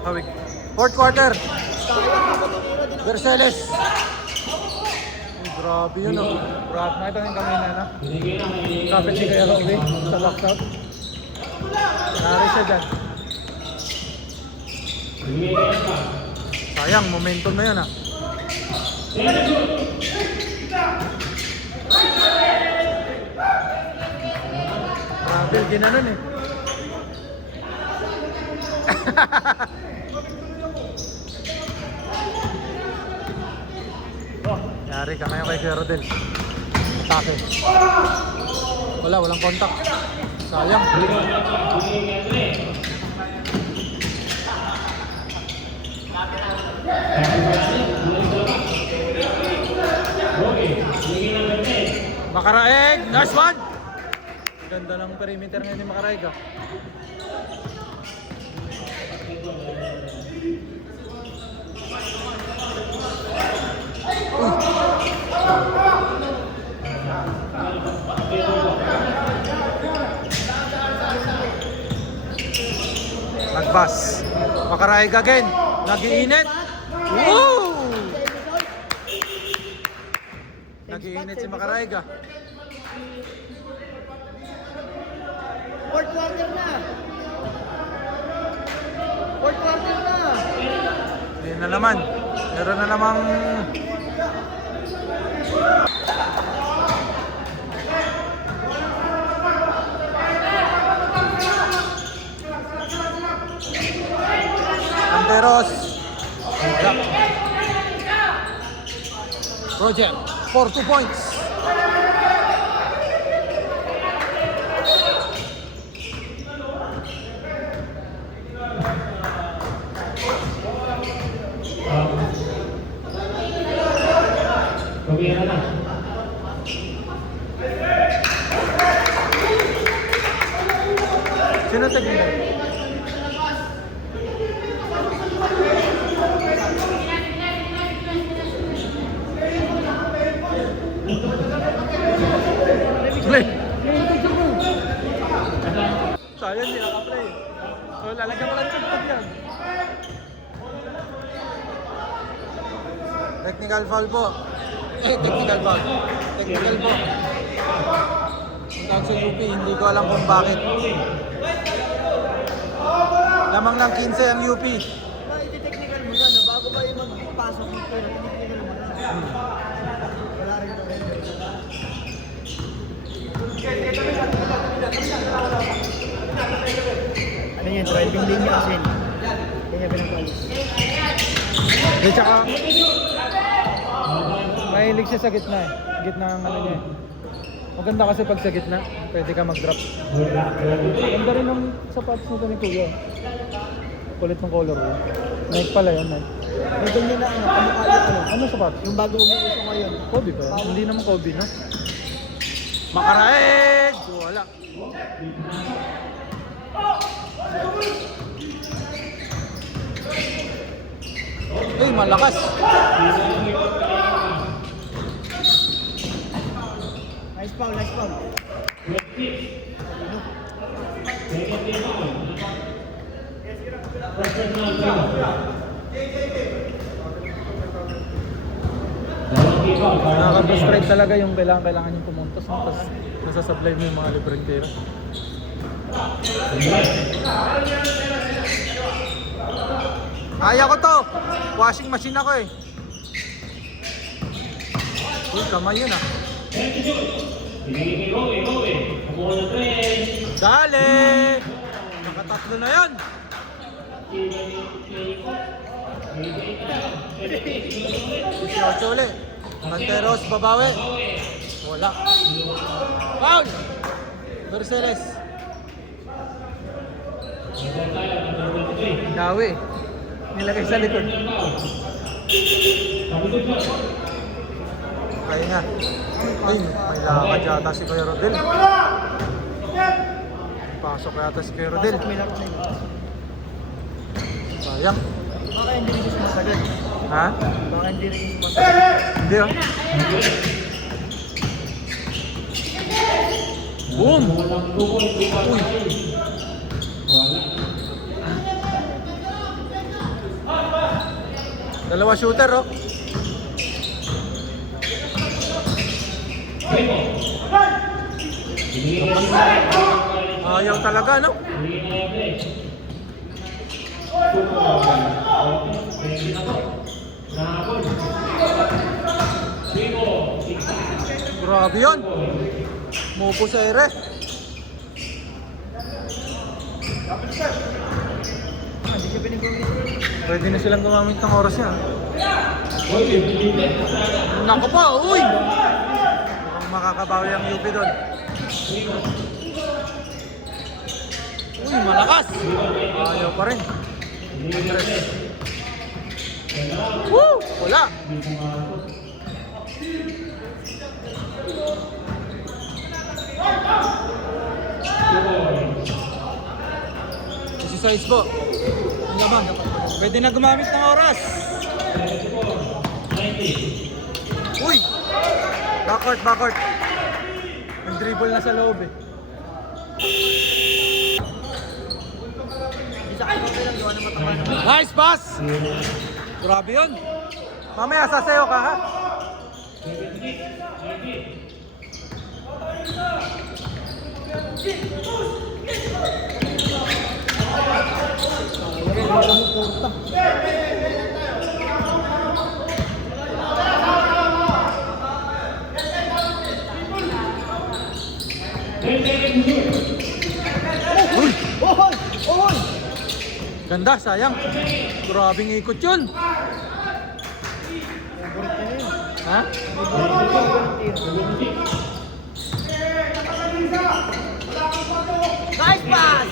Hawig. Fourth quarter. Verseles. Ay, grabe yun oh. Brad, nakita ng kami na na. Kapit si Kaya Roby sa lockout. Nari siya dyan. Sayang, momentum na yun ah. Grabe, ginanon eh. Yari ka ngayon kay Kuya Rodel. Atake. Walang kontak. Sayang. Makaraeg! Nice one! Ganda ng perimeter ngayon ni Makaraeg ah. Nagbas. Makaraeg again. Nagiinit. Woo! Nagiinit si Makaraeg ah. Fourth quarter na. Fourth quarter na. Hindi na naman. Meron na namang Anteros. Project for 2 points. Sino tignan? Play. Sayang, hindi naka-play. So, lalagyan mo lang yung tagtag yan. Technical foul po. Technical foul. Technical po. Ang tawag sa UP, hindi ko alam kung bakit. Lamang lang 15 ang UP. Iti-technical mo sana bago ba yung magpapasok dito. Iti-technical mo na. Wala rin ito rin. Ano yun? Driving lane niya kasi. Kaya pinagpalis. Di tsaka, mahilig siya sa gitna eh. Gitna ang ano niya eh. Maganda kasi pag sa gitna, pwede ka mag-drop. Ganda rin ng sapatos nito ni Kuya. Kulit ng color oh. Nike pala yun, Nike. May ganyan na ano, kamukha yung ano. Ano sapatos? Yung bago umuuso ngayon. Kobe ba? Hindi naman Kobe, no? Makaraeg! Wala. Uy, malakas. Nice foul, nice foul. Nakaka-frustrate talaga yung kailangan yung pumuntos, no? Tapos nasasablay mo yung mga libreng tira. Kaya ko to. Washing machine ako eh. Uy, kamay yun ah. Dali! Nakatatlo na yun. Uli. Anteros, babawi. Wala. Foul! Verseles. Dawi. Nilagay sa likod. Kaya nga. Ay, may lakad yata si Kuya Rodel. Pasok yata si Kuya Rodel. May laro na yun. Sayang. Baka hindi rin sumasagot. Ha? Baka hindi rin sumasagot. Hindi oh. Boom! Uy! Dalawa shooter, oh. Ayaw talaga, no? Grabe yun. Mupo sa ere. Hindi siya pinag-uwi. Pwede na silang gumamit ng oras niya. Nako pa, uy! Mukhang makakabawi ang UP doon. Uy, malakas! Ayaw pa rin. Andres. Woo! Wala! Exercise po. Ang lamang. Pwede na gumamit ng oras. Uy! Backward. Nag-dribble na sa loob eh. Isa kayo lang, gawa na mataba naman. Nice pass! Grabe yun. Mamaya sasayo ka ha. Uy! Ohoy! Ohoy! Ganda, sayang. Grabing ikot yun. Ha? Nice pass!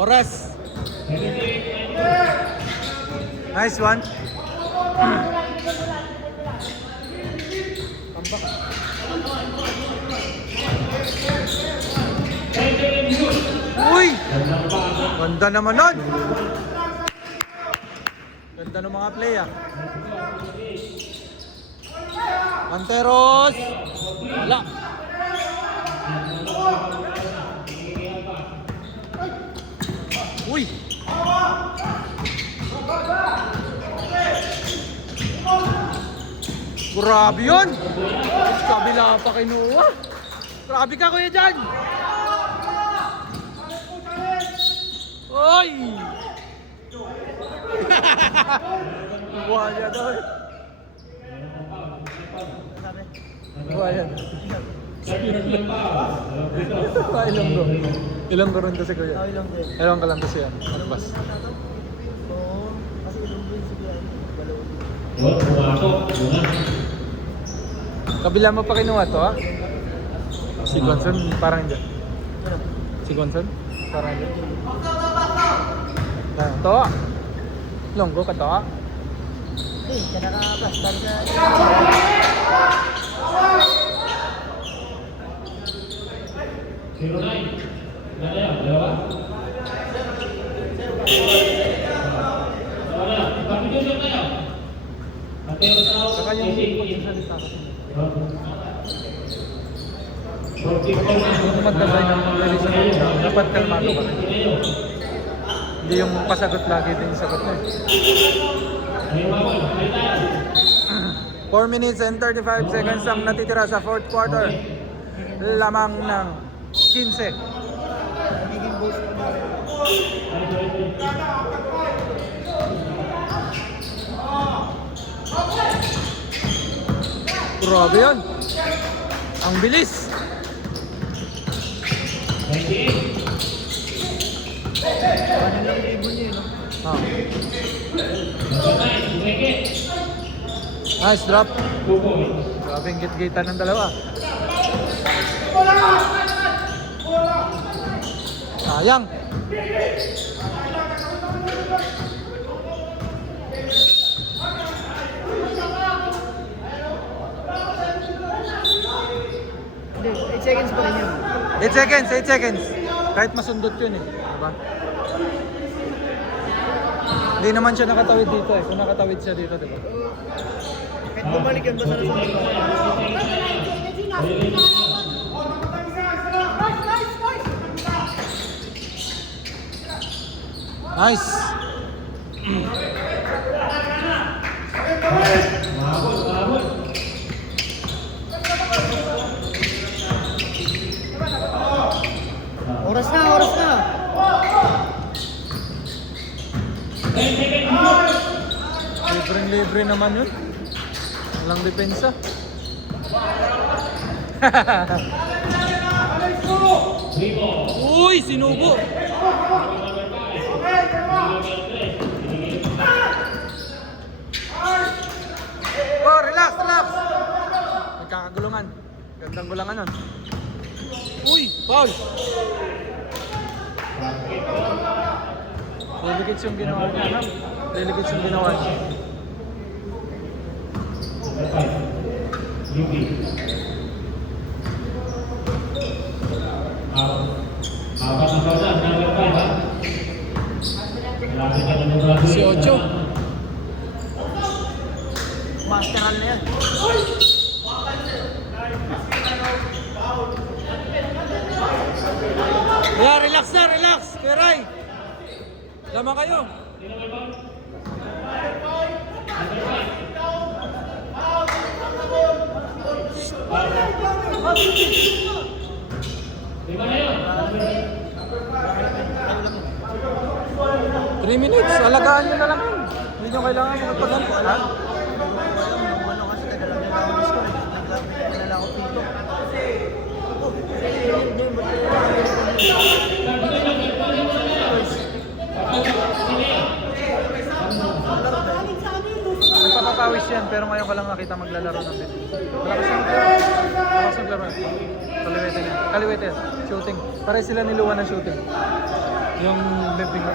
Oras. Nice one. Uy! Ganda naman nun. Ganda ng mga play ah. Manteros. Wala. Uy! Grabe yun! Kabila pa kinuha. Grabe ka kuya dyan! Oy! Buhaya daw eh. Sabi? Buhaya. Ilonggo. Ilonggo rin kasi kuya. Tawag lang din. Ewan ka lang kasi yan. Ano bas? Oo. Kasi ilong din si Bian. Kabila mo pa kinuha to ha? Si Gonson parang hindi. Si Gonson parang hindi. To. Longgo ka to ha? Eh, ka nakabastan ka. Saka yung salita kasi. Kung magdasay ng relasyon, dapat kalmado ka rin. Hindi yung pasagot lagi din yung sagot mo eh. 4 minutes and 35 seconds ang natitira sa fourth quarter. Lamang ng 15. Magiging boss ko na rin. Grabe yun. Ang bilis. Ano lang ribbon niya, no? Ah. Nice drop. Grabe yung git-gitan ng dalawa. Sayang. Hindi, 8 seconds pa rin yun. 8 seconds. Kahit masundot yun eh. Diba? Hindi naman siya nakatawid dito eh. Kung nakatawid siya dito, diba? Kahit bumalik yun, basta nasunod pa. Nice. Oras na, oras na. Libre naman yun. Walang depensa. Uy, sinubo. Oh, relax, relax. Nagkakagulungan. Gandang gulangan nun. Uy, foul. Delicate yung ginawa niya, no? Delicate yung ginawa niya. Si Ocho. Masteral na yan. Yeah, relax na, relax. Keray. Lama kayo. Three minutes, alagaan nyo na lang yun. Hindi nyo kailangan magpagan. Ha? Nung ano kasi tagal lang yung ako score. Naglala ako dito. Nagpapapawis yan, pero ngayon ko lang nakita maglalaro ng pin. Malakas yung laro. Malakas yung laro. Kaliwete niya. Kaliwete. Shooting. Pare sila ni Luwan ng shooting. Yung limping.